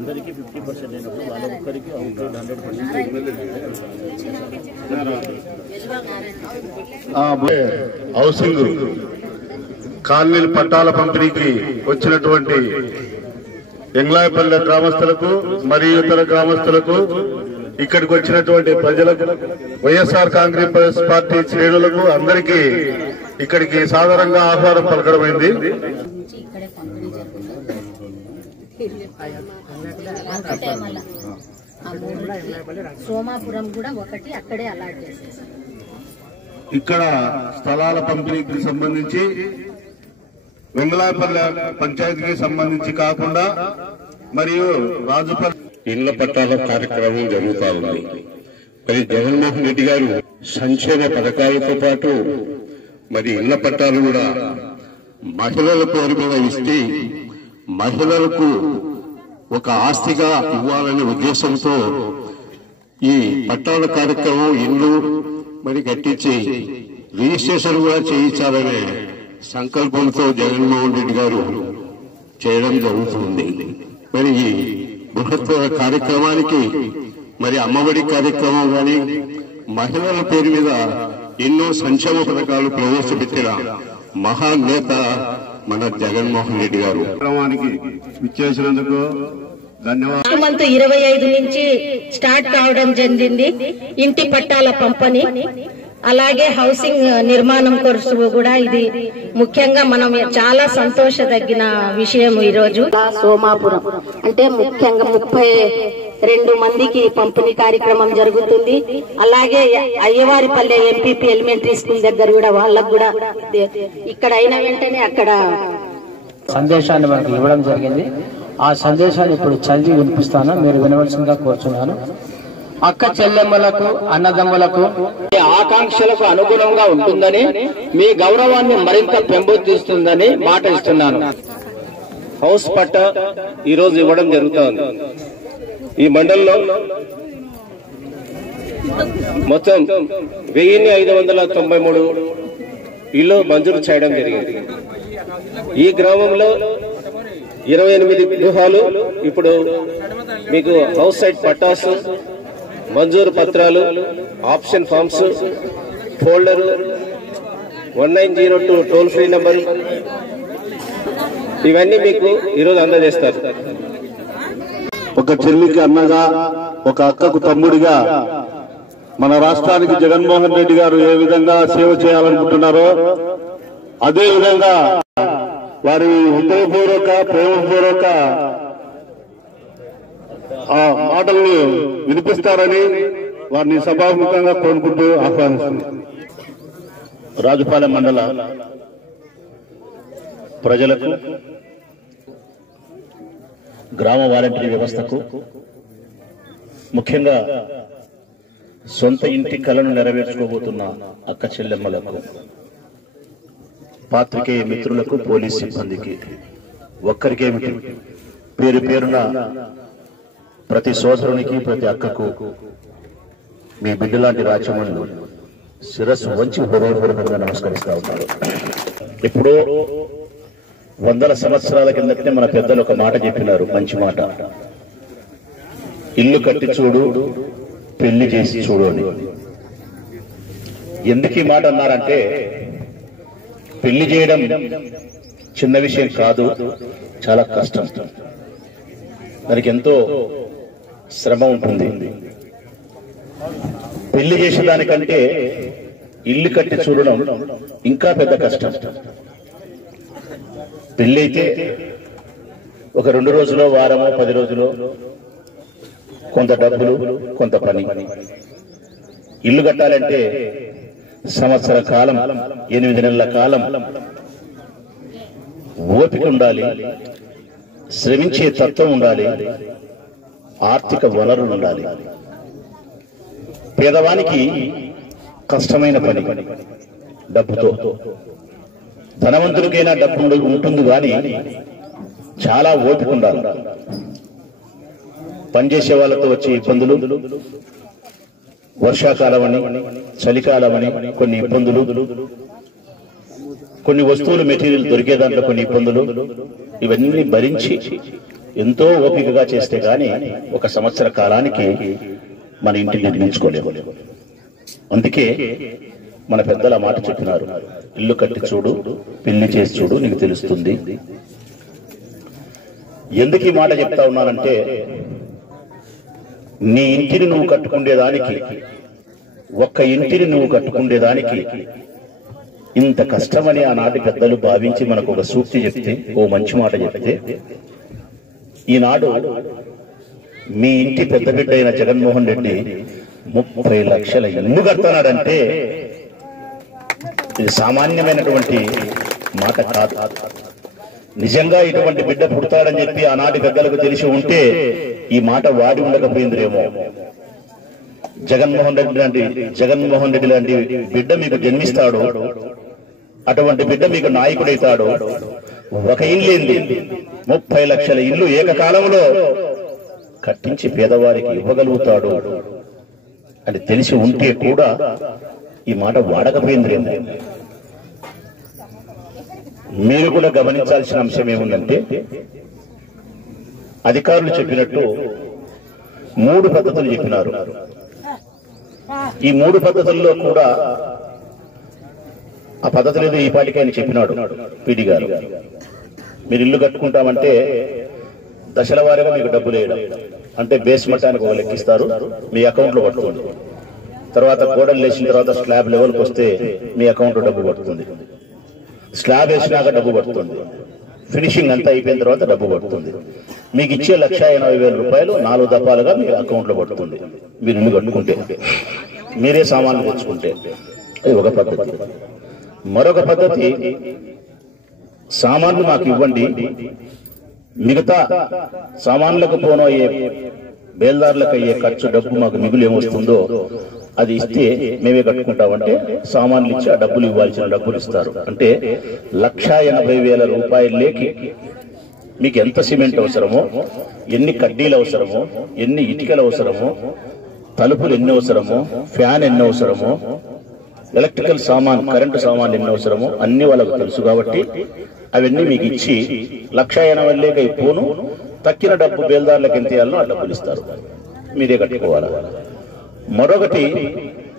అందరికీ 50% అయినప్పుడు వాళ్ళ ఒక్కరికి అవుట్రేట్ 100%. హౌసింగ్ కాలనీల పట్టాల పంపిణీకి వచ్చినటువంటి ఎంగ్లాయపల్లె గ్రామస్తులకు మరియు ఇతర గ్రామస్తులకు, ఇక్కడికి వచ్చినటువంటి ప్రజలకు, వైఎస్ఆర్ కాంగ్రెస్ పార్టీ శ్రేణులకు అందరికీ ఇక్కడికి సాధారణంగా ఆహ్వానం పలకడమైంది. సోమాపురం కూడా ఒకటి అక్కడే అలాట్ చేసేసారు. ఇక్కడ స్థలాల పంపిణీకి సంబంధించి వెంగళాపల్లె పంచాయతీకి సంబంధించి కాకుండా మరియు రాజుపల్లి ఇళ్ల పట్టాల కార్యక్రమం జరుగుతా ఉంది. మరి జగన్మోహన్ రెడ్డి గారు సంక్షేమ పథకాలతో పాటు మరి ఇళ్ల పట్టాలు కూడా మహిళల పేరు మీద ఇస్తే మహిళలకు ఒక ఆస్తిగా ఇవ్వాలనే ఉద్దేశంతో ఈ పట్టాల కార్యక్రమం ఇల్లు మరి కట్టించి రిజిస్ట్రేషన్ కూడా చేయించాలనే సంకల్పంతో జగన్మోహన్ రెడ్డి గారు చేయడం జరుగుతుంది. మరి ఈ బృహత్తర కార్యక్రమానికి మరి అమ్మఒడి కార్యక్రమం కానీ మహిళల పేరు మీద ఎన్నో సంక్షేమ పథకాలు ప్రవేశపెట్టిన మహానేత మన జగన్మోహన్ రెడ్డి గారు. కార్యక్రమానికి విచ్చేసినందుకు ధన్యవాదాలు. మంత్ 25 నుంచి స్టార్ట్ కావడం జరిగింది ఇంటి పట్టాల పంపిణీ. అలాగే హౌసింగ్ నిర్మాణం కొరకు కూడా ఇది ముఖ్యంగా మనం చాలా సంతోషదగిన విషయం. ఈ రోజు సోమాపురం అంటే ముఖ్యంగా 32 మందికి పంపిణీ కార్యక్రమం జరుగుతుంది. అలాగే అయ్యవారిపల్లె ఎంపీపీ ఎలిమెంటరీ స్కూల్ దగ్గర కూడా వాళ్ళకు కూడా ఇక్కడ అయిన వెంటనే అక్కడ సందేశాన్ని మనకు ఇవ్వడం జరిగింది. ఆ సందేశాన్ని ఇప్పుడు చదివి వినిపిస్తాను, మీరు వినవలసిందిగా కోరుచున్నాను. అక్క చెల్లెమ్మలకు, అన్నదమ్ములకు ఆకాంక్షలకు అనుగుణంగా ఉంటుందని, మీ గౌరవాన్ని మరింత పెంపొందిస్తుందని మాట ఇస్తున్నాను. హౌస్ పట్టా ఈ రోజు ఇవ్వడం జరుగుతోంది. ఈ మండలంలో మొత్తం 1593 ఇల్లు మంజూరు చేయడం జరిగింది. ఈ గ్రామంలో 28 గృహాలు ఇప్పుడు మీకు హౌస్ సైట్ పట్టాసు, మంజూరు పత్రాలు, option forms, folder, 1902 toll free number ఇవన్నీ మీకు ఈరోజు అందజేస్తారు. ఒక చెల్లికి అన్నగా, ఒక అక్కకు తమ్ముడిగా మన రాష్ట్రానికి జగన్మోహన్ రెడ్డి గారు ఏ విధంగా సేవ చేయాలనుకుంటున్నారో అదే విధంగా వారి హృదయపూర్వక, ప్రేమపూర్వక ఆ మాటల్ని వినిపిస్తారని వారిని సభాముఖంగా కోరుకుంటూ ఆహ్వానిస్తున్నారు. రాజుపాలెం మండల ప్రజలకు, గ్రామ వాలంటరీ వ్యవస్థకు, ముఖ్యంగా సొంత ఇంటి కలను నెరవేర్చుకోబోతున్న అక్క చెల్లెమ్మలకు, పాత్రికేయ మిత్రులకు, పోలీస్ సిబ్బందికి, ఒక్కరికేమిటి పేరు పేరున ప్రతి సోదరునికి, ప్రతి అక్కకు మీ బిడ్డలాంటి రాచమణులు శిరస్సు వంచి హృదయపూర్వకంగా నమస్కరిస్తా ఉన్నారు. ఎప్పుడో 100 సంవత్సరాల కిందటే మన పెద్దలు ఒక మాట చెప్పినారు, మంచి మాట. ఇల్లు కట్టి చూడు, పెళ్లి చేసి చూడు అని. ఎందుకు ఈ మాట అన్నారంటే, పెళ్లి చేయడం చిన్న విషయం కాదు, చాలా కష్టం, దానికి ఎంతో శ్రమ ఉంటుంది. పెళ్లి చేసేదానికంటే ఇల్లు కట్టి చూడడం ఇంకా పెద్ద కష్టం. పెళ్లి అయితే ఒక 2 రోజులో, వారమో, 10 రోజులో, కొంత డబ్బులు, కొంత పని. ఇల్లు కట్టాలంటే సంవత్సర కాలం, 8 నెలల కాలం ఓపిక ఉండాలి, శ్రమించే తత్వం ఉండాలి, ఆర్థిక వనరులు ఉండాలి. పేదవానికి కష్టమైన పని డబ్బుతో, ధనవంతుడికైనా డబ్బు ఉంటుంది కానీ చాలా ఓపిక ఉండాలి. పనిచేసే వాళ్ళతో వచ్చే ఇబ్బందులు, వర్షాకాలం అని, చలికాలం అని కొన్ని ఇబ్బందులు, కొన్ని వస్తువులు మెటీరియల్ దొరికే దాంట్లో కొన్ని ఇబ్బందులు, ఇవన్నీ భరించి ఎంతో ఓపికగా చేస్తే గాని ఒక సంవత్సర కాలానికి మన ఇంటిని నిర్మించుకోలేము. అందుకే మన పెద్దల మాట చెప్పినారు, ఇల్లు కట్టి చూడు, పెళ్లి చేసి చూడు, నీకు తెలుస్తుంది. ఎందుకు ఈ మాట చెప్తా ఉన్నానంటే, నీ ఇంటిని నువ్వు కట్టుకునేదానికి, ఒక్క ఇంటిని నువ్వు కట్టుకునేదానికి ఇంత కష్టమని ఆనాటి పెద్దలు భావించి మనకు ఒక సూక్తి చెప్తే, ఓ మంచి మాట చెప్తే, ఈనాడు మీ ఇంటి పెద్ద బిడ్డ అయిన జగన్మోహన్ రెడ్డి 30 లక్షల ఇల్లు కడతాడంటే ఇది సామాన్యమైనటువంటి మాట కాదు. నిజంగా ఇటువంటి బిడ్డ పుడతాడని చెప్పి ఆనాటి పెద్దలకు తెలిసి ఉంటే ఈ మాట వాడి ఉండకపోయిందిరేమో. జగన్మోహన్ రెడ్డి లాంటి బిడ్డ మీకు జన్మిస్తాడు, అటువంటి బిడ్డ మీకు నాయకుడైతాడు. ఒక ఇల్లేంది 30 లక్షల ఇల్లు ఏకకాలంలో కట్టించి పేదవారికి ఇవ్వగలుగుతాడు అని తెలిసి ఉంటే కూడా ఈ మాట వాడకపోయిందిరేమో. మీరు కూడా గమనించాల్సిన అంశం ఏముందంటే, అధికారులు చెప్పినట్టు 3 పద్ధతులు చెప్పినారు. ఈ 3 పద్ధతుల్లో కూడా ఆ పద్ధతులు ఏదో ఈ పాటికి ఆయన చెప్పినాడు పీడి గారు. మీరు ఇల్లు కట్టుకుంటామంటే దశల వారీగా మీకు డబ్బులు వేయడం, అంటే బేస్ మట్టానికి ఒక లెక్కిస్తారు, మీ అకౌంట్ లో పడుతుంది. తర్వాత గోడలు వేసిన తర్వాత స్లాబ్ లెవెల్కి వస్తే మీ అకౌంట్ లో డబ్బు పడుతుంది. స్లాబ్ వేసినాక డబ్బు పడుతుంది. ఫినిషింగ్ అంతా అయిపోయిన తర్వాత డబ్బు పడుతుంది. మీకు ఇచ్చే 1,80,000 రూపాయలు 4 దఫాలుగా మీ అకౌంట్ లో పడుతుంది. మీరు ఇల్లు కట్టుకుంటే, మీరే సామాన్లు తెచ్చుకుంటే. అది ఒక పద్ధతి. మరొక పద్ధతి, సామాన్లు మాకు ఇవ్వండి, మిగతా సామాన్లకు పోనయ్యే బేల్దారులకు అయ్యే ఖర్చు డబ్బు మాకు మిగులు ఏమొస్తుందో అది ఇస్తే మేమే కట్టుకుంటామంటే సామాన్లు ఇచ్చి ఆ డబ్బులు ఇవ్వాల్సిన డబ్బులు ఇస్తారు. అంటే 1,80,000 రూపాయలేకి మీకు ఎంత సిమెంట్ అవసరమో, ఎన్ని కడ్డీలు అవసరమో, ఎన్ని ఇటుకలు అవసరమో, తలుపులు ఎన్ని అవసరమో, ఫ్యాన్ ఎన్ని అవసరమో, ఎలక్ట్రికల్ సామాన్, కరెంటు సామాన్ ఎన్ని అవసరమో అన్ని వాళ్ళకు తెలుసు. కాబట్టి అవన్నీ మీకు ఇచ్చి 1,80,000 పోను, తక్కిన డబ్బు బేల్దారులకు ఎంత ఇవ్వాలనో ఆ డబ్బులు ఇస్తారు, మీరే కట్టుకోవాలా. మరొకటి,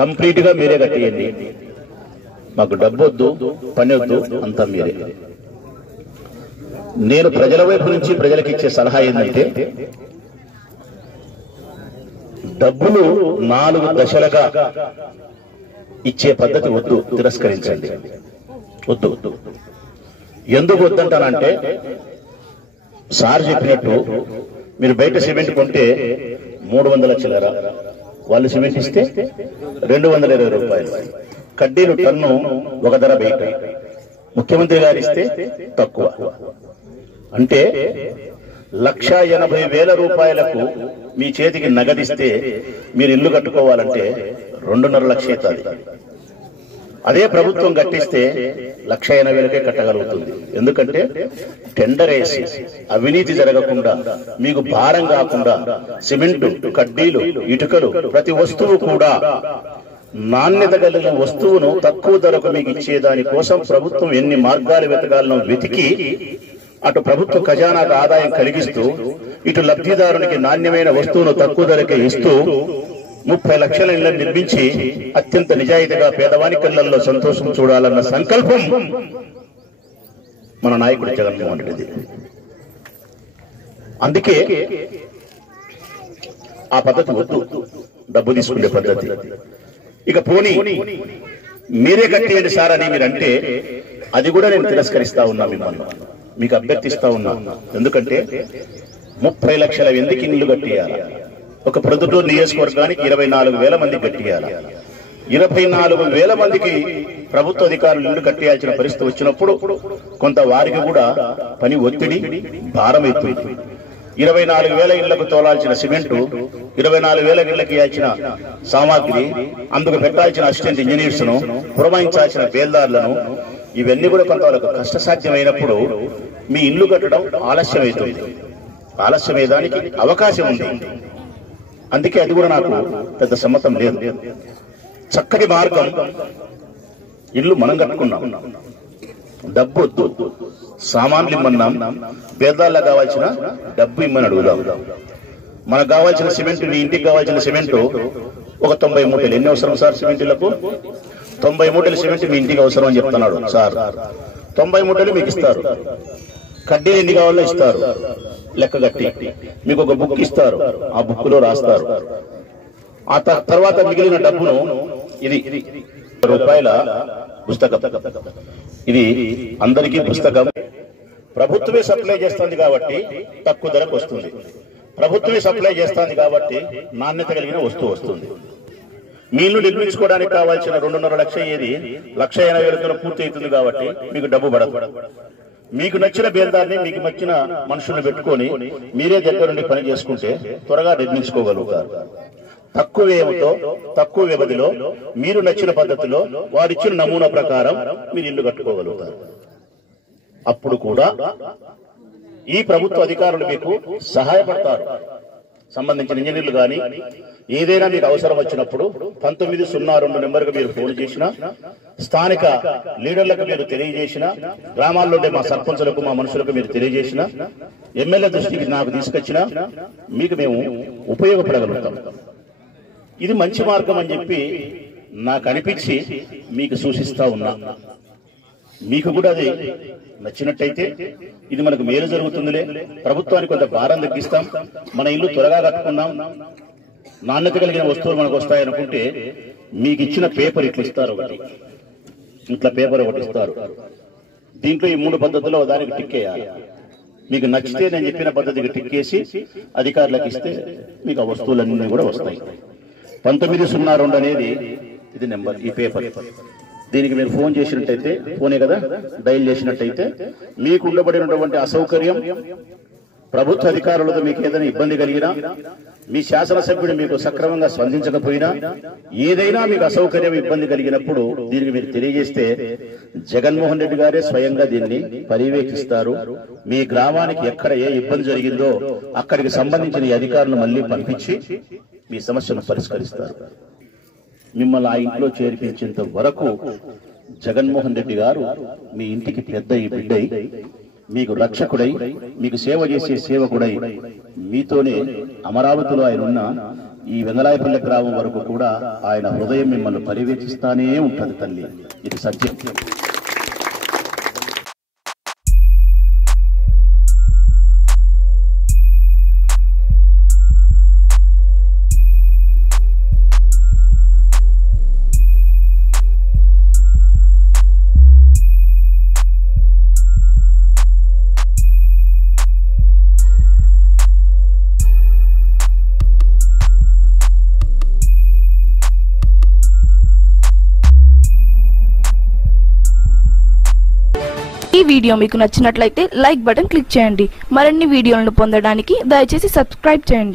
కంప్లీట్ గా మీరే కట్టేయండి, మాకు డబ్బు వద్దు, పని వద్దు, అంతా మీరే. నేను ప్రజల వైపు నుంచి ప్రజలకు ఇచ్చే సలహా ఏంటంటే, డబ్బులు 4 దశలుగా ఇచ్చే పద్ధతి వద్దు, తిరస్కరించండి. వద్దు. ఎందుకు వద్దంటానంటే, సార్ చెప్పినట్టు మీరు బయట సిమెంట్ కొంటే 300 చిల్లర, వాళ్ళు సిమెంట్ ఇస్తే 220 రూపాయలు, కడ్డీలు టన్ను ఒక ధర బయట, ముఖ్యమంత్రి గారు ఇస్తే తక్కువ. అంటే 1,80,000 రూపాయలకు మీ చేతికి నగదిస్తే మీరు ఇల్లు కట్టుకోవాలంటే 2.5 లక్షలు అవుతుంది. అదే ప్రభుత్వం కట్టిస్తే 1,80,000కే కట్టగలుగుతుంది. ఎందుకంటే టెండర్ వేసి అవినీతి జరగకుండా, మీకు భారం కాకుండా, సిమెంటు, కడ్డీలు, ఇటుకలు, ప్రతి వస్తువు కూడా నాణ్యత కలిగిన వస్తువును తక్కువ ధరకు మీకు ఇచ్చేదాని కోసం ప్రభుత్వం ఎన్ని మార్గాలు వెతకాలను వెతికి, అటు ప్రభుత్వ ఖజానాకు ఆదాయం కలిగిస్తూ, ఇటు లబ్ధిదారునికి నాణ్యమైన వస్తువును తక్కువ ధరకే ఇస్తూ 30 లక్షల ఇళ్లను నిర్మించి అత్యంత నిజాయితీగా పేదవాని కళ్ళల్లో సంతోషం చూడాలన్న సంకల్పం మన నాయకుడు జగన్మోహన్ రెడ్డిది. అందుకే ఆ పద్ధతి వద్దు, డబ్బు తీసుకునే పద్ధతి. ఇక పోనీ మీరే కట్టేయండి సార్ అని మీరంటే అది కూడా నేను తిరస్కరిస్తా ఉన్నా, మిమ్మల్ని మీకు అభ్యర్థిస్తా ఉన్నా. ఎందుకంటే 30 లక్షల ఎందుకు ఇల్లు కట్టేయాలి? ఒక ప్రొద్దుటూరు నియోజకవర్గానికి 24,000 మంది కట్టేయాలి. 24,000 మందికి ప్రభుత్వ అధికారులు ఇల్లు కట్టేయాల్సిన పరిస్థితి వచ్చినప్పుడు కొంత వారికి కూడా పని ఒత్తిడి, భారం అవుతుంది. 24,000 ఇళ్లకు తోలాల్సిన సిమెంటు, 24,000 ఇళ్లకు ఇవ్వాల్సిన సామాగ్రి, అందుకు పెట్టాల్సిన అసిస్టెంట్ ఇంజనీర్స్ ను, పురమాయించాల్సిన బేల్దారులను, ఇవన్నీ కూడా కొంత వాళ్ళకు కష్టసాధ్యమైనప్పుడు మీ ఇల్లు కట్టడం ఆలస్యమవుతుంది. ఆలస్యమయ్యేదానికి అవకాశం ఉంది. అందుకే అది కూడా నాకు పెద్ద సమ్మతం లేదు. చక్కటి మార్గం, ఇల్లు మనం కట్టుకున్నాం, డబ్బు వద్దు, సామాన్లు ఇమ్మన్నాం, పేదవాళ్ళ కావాల్సిన డబ్బు ఇమ్మని అడుగుదాం. మనకు కావాల్సిన సిమెంట్, మీ ఇంటికి కావాల్సిన సిమెంట్ ఒక 90 మూటలు. ఎన్ని అవసరం సార్ సిమెంట్లకు? 90 మూటలు సిమెంట్ మీ ఇంటికి అవసరం అని చెప్తున్నాడు సార్. 90 మూటలు మీకు ఇస్తారు. కడ్డీలు ఎన్ని కావాలో ఇస్తారు లెక్క కట్టి. మీకు ఒక బుక్ ఇస్తారు, ఆ బుక్ లో రాస్తారు. ఆ తర్వాత మిగిలిన డబ్బును ఇది రూపాయల పుస్తకం, ఇది అందరికీ పుస్తకం. ప్రభుత్వమే సప్లై చేస్తుంది కాబట్టి తక్కువ ధరకు వస్తుంది. ప్రభుత్వమే సప్లై చేస్తుంది కాబట్టి నాణ్యత కలిగిన వస్తువు వస్తుంది. మీ ఇల్లు నిర్మించుకోవడానికి కావాల్సిన 2.5 లక్షలు ఏది 1,80,000 పూర్తి అవుతుంది కాబట్టి మీకు డబ్బు పడదు. మీకు నచ్చిన బేల్దార్ని, మీకు నచ్చిన మనుషుల్ని పెట్టుకొని మీరే దగ్గరుండి పని చేసుకుంటే త్వరగా నిర్మించుకోగలుగుతారు. తక్కువ వ్యయంతో, తక్కువ వ్యవధిలో, మీరు నచ్చిన పద్ధతిలో, వారిచ్చిన నమూనా ప్రకారం మీరు ఇల్లు కట్టుకోగలుగుతారు. అప్పుడు కూడా ఈ ప్రభుత్వ అధికారులు మీకు సహాయపడతారు. సంబంధించిన ఇంజనీర్లు కానీ ఏదైనా మీకు అవసరం వచ్చినప్పుడు 1902 నెంబర్కు మీరు ఫోన్ చేసినా, స్థానిక లీడర్లకు మీరు తెలియజేసినా, గ్రామాల్లో ఉండే మా సర్పంచులకు, మా మనుషులకు మీరు తెలియజేసినా, ఎమ్మెల్యే దృష్టికి నాకు తీసుకొచ్చినా మీకు మేము ఉపయోగపడగలుగుతాం. ఇది మంచి మార్గం అని చెప్పి నాకు అనిపించి మీకు సూచిస్తా ఉన్నా. మీకు కూడా అది నచ్చినట్టయితే ఇది మనకు మేలు జరుగుతుందిలే, ప్రభుత్వానికి కొంత భారం తగ్గిస్తాం, మన ఇల్లు త్వరగా కట్టుకున్నాం, నాణ్యత కలిగిన వస్తువులు మనకు వస్తాయనుకుంటే మీకు ఇచ్చిన పేపర్ ఇట్లా ఇస్తారు. ఒకటి ఇట్లా పేపర్ ఒకటి ఇస్తారు. దీంట్లో ఈ 3 పద్ధతుల్లో దానికి టిక్ వేయాలి. మీకు నచ్చితే నేను చెప్పిన పద్ధతికి టిక్ వేసి అధికారులకు ఇస్తే మీకు ఆ వస్తువులన్నీ కూడా వస్తాయి. 1902 అనేది ఇది నెంబర్, ఈ పేపర్. దీనికి మీరు ఫోన్ చేసినట్టయితే, ఫోనే కదా డైల్ చేసినట్టయితే, మీకు ఉండబడినటువంటి అసౌకర్యం, ప్రభుత్వ అధికారులతో మీకు ఏదైనా ఇబ్బంది కలిగినా, మీ శాసనసభ్యుడు మీకు సక్రమంగా స్పందించకపోయినా, ఏదైనా మీకు అసౌకర్యం, ఇబ్బంది కలిగినప్పుడు దీనికి మీరు తెలియజేస్తే జగన్మోహన్ రెడ్డి గారే స్వయంగా దీన్ని పర్యవేక్షిస్తారు. మీ గ్రామానికి ఎక్కడ ఏ ఇబ్బంది జరిగిందో అక్కడికి సంబంధించిన ఈ అధికారులను మళ్ళీ పంపించి మీ సమస్యను పరిష్కరిస్తారు. మిమ్మల్ని ఆ ఇంట్లో చేర్పించేంత వరకు జగన్మోహన్ రెడ్డి గారు మీ ఇంటికి పెద్ద ఈ బిడ్డై, మీకు రక్షకుడై, మీకు సేవ చేసే సేవకుడై, మీతోనే అమరావతిలో ఆయన ఉన్న ఈ వెంగళాయపల్లె గ్రామం వరకు కూడా ఆయన హృదయం మిమ్మల్ని పర్యవేక్షిస్తానే ఉంటుంది తల్లి. ఇది సత్యం. ఈ వీడియో మీకు నచ్చినట్లయితే లైక్ బటన్ క్లిక్ చేయండి. మరిన్ని వీడియోలను పొందడానికి దయచేసి సబ్స్క్రైబ్ చేయండి.